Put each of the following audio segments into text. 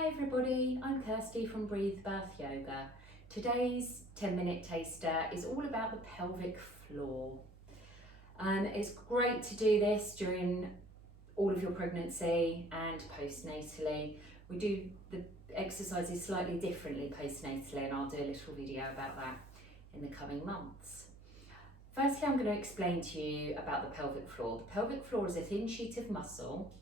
Hi everybody, I'm Kirsty from Breathe Birth Yoga. Today's 10-minute taster is all about the pelvic floor. It's great to do this during all of your pregnancy and postnatally. We do the exercises slightly differently postnatally, and I'll do a little video about that in the coming months. Firstly, I'm going to explain to you about the pelvic floor. The pelvic floor is a thin sheet of muscle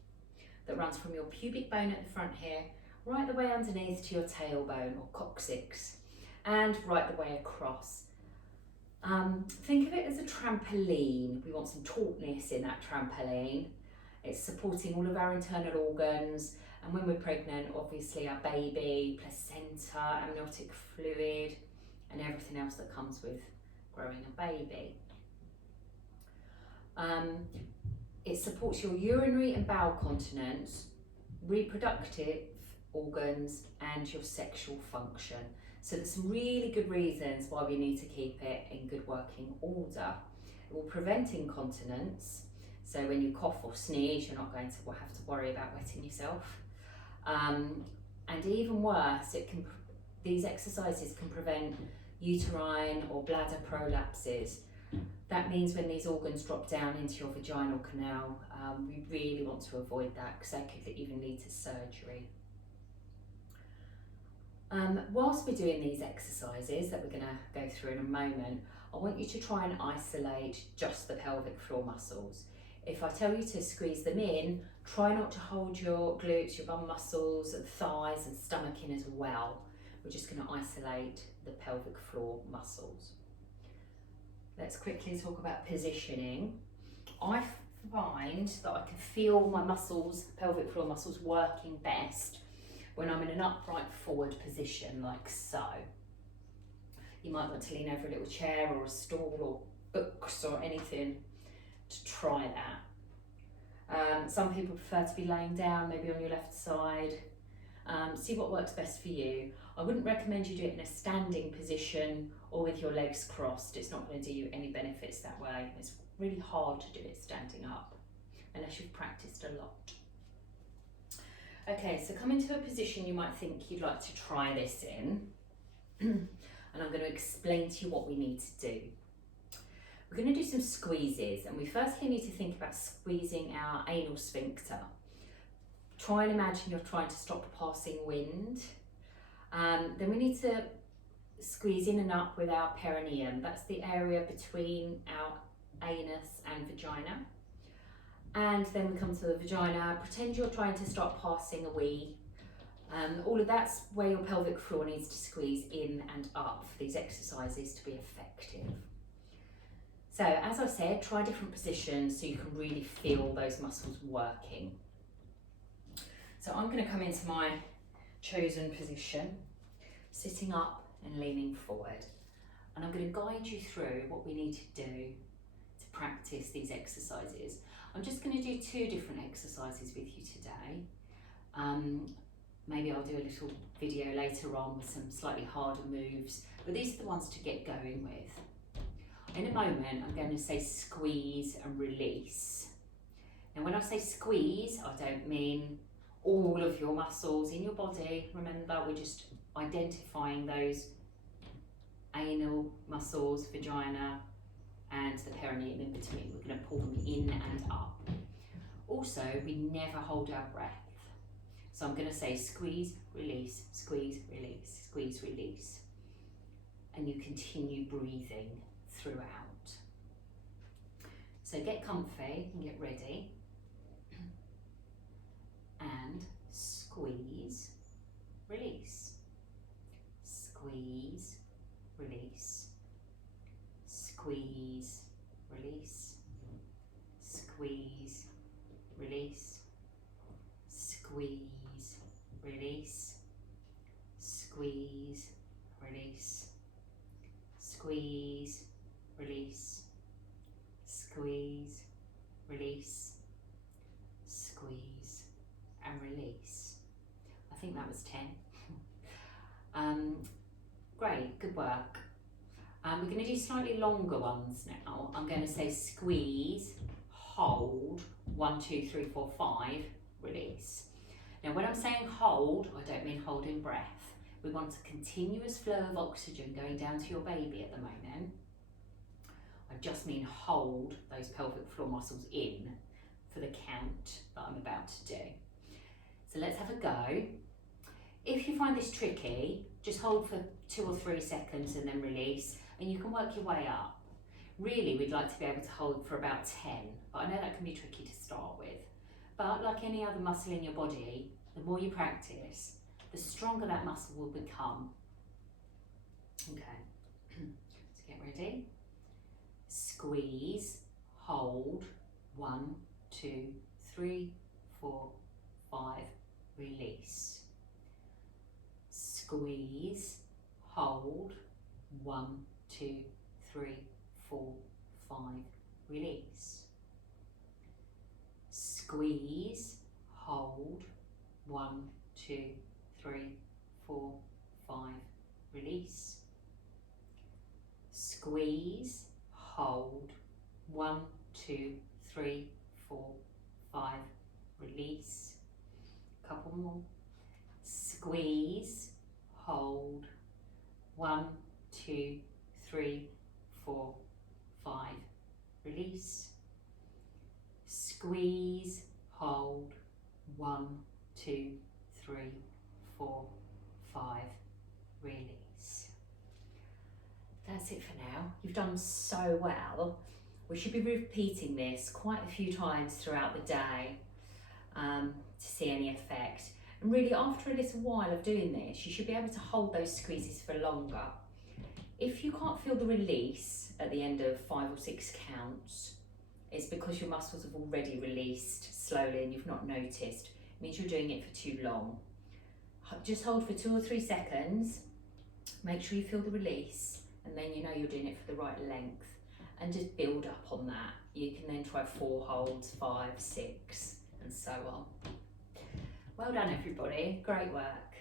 that runs from your pubic bone at the front here, right the way underneath to your tailbone or coccyx, and right the way across. Think of it as a trampoline. We want some tautness in that trampoline. It's supporting all of our internal organs, and when we're pregnant, obviously our baby, placenta, amniotic fluid, and everything else that comes with growing a baby. It supports your urinary and bowel continence, reproductive organs, and your sexual function. So there's some really good reasons why we need to keep it in good working order. It will prevent incontinence, so when you cough or sneeze, you're not going to have to worry about wetting yourself. And even worse, these exercises can prevent uterine or bladder prolapses. That means when these organs drop down into your vaginal canal, we really want to avoid that because that could even lead to surgery. Whilst we're doing these exercises that we're going to go through in a moment, I want you to try and isolate just the pelvic floor muscles. If I tell you to squeeze them in, try not to hold your glutes, your bum muscles, and thighs and stomach in as well. We're just going to isolate the pelvic floor muscles. Let's quickly talk about positioning. I find that I can feel my muscles, pelvic floor muscles, working best when I'm in an upright forward position, like so. You might want to lean over a little chair or a stool or books or anything to try that. Some people prefer to be laying down, maybe on your left side. See what works best for you. I wouldn't recommend you do it in a standing position or with your legs crossed. It's not going to do you any benefits that way. It's really hard to do it standing up unless you've practiced a lot. Okay, so come into a position you might think you'd like to try this in. And I'm going to explain to you what we need to do. We're going to do some squeezes, and we firstly need to think about squeezing our anal sphincter. Try and imagine you're trying to stop passing wind. Then we need to squeeze in and up with our perineum. That's the area between our anus and vagina. And then we come to the vagina. Pretend you're trying to stop passing a wee. All of that's where your pelvic floor needs to squeeze in and up for these exercises to be effective. So as I said, try different positions so you can really feel those muscles working. So I'm going to come into my chosen position, sitting up and leaning forward. And I'm going to guide you through what we need to do to practice these exercises. I'm just going to do two different exercises with you today. Maybe I'll do a little video later on with some slightly harder moves, but these are the ones to get going with. In a moment, I'm going to say squeeze and release. Now when I say squeeze, I don't mean all of your muscles in your body. Remember, we're just identifying those anal muscles, vagina, and the perineum in between. We're going to pull them in and up. Also, we never hold our breath. So I'm going to say squeeze, release, squeeze, release, squeeze, release. And you continue breathing throughout. So get comfy and get ready. And squeeze, release, squeeze, release, squeeze, release, squeeze, release, squeeze, release, squeeze, release, squeeze, release, squeeze, release, squeeze, and release. I think that was 10. Great, good work. We're going to do slightly longer ones now. I'm going to say squeeze, hold, 1, 2, 3, 4, 5, release. Now when I'm saying hold, I don't mean holding breath. We want a continuous flow of oxygen going down to your baby at the moment. I just mean hold those pelvic floor muscles in for the count that I'm about to do. So let's have a go. If you find this tricky, just hold for 2 or 3 seconds and then release, and you can work your way up. Really, we'd like to be able to hold for about 10, but I know that can be tricky to start with. But like any other muscle in your body, the more you practice, the stronger that muscle will become. Okay, so get ready. Squeeze, hold, 1, 2, 3, 4, 5, release. Squeeze, hold, 1, 2, 3, 4, 5, release. Squeeze, hold, 1, 2, 3, 4, 5, release. Squeeze, hold, 1, 2, 3, 4, 5, release. Couple more. Squeeze, hold, 1, 2, 3, 4, 5, release. Squeeze, hold, 1, 2, 3, 4, 5, release. That's it for now. You've done so well. We should be repeating this quite a few times throughout the day to see any effect. And really, after a little while of doing this, you should be able to hold those squeezes for longer. If you can't feel the release at the end of 5 or 6 counts, it's because your muscles have already released slowly and you've not noticed. It means you're doing it for too long. Just hold for 2 or 3 seconds, make sure you feel the release, and then you know you're doing it for the right length, and just build up on that. You can then try 4 holds, 5, 6, and so on. Well done everybody, great work.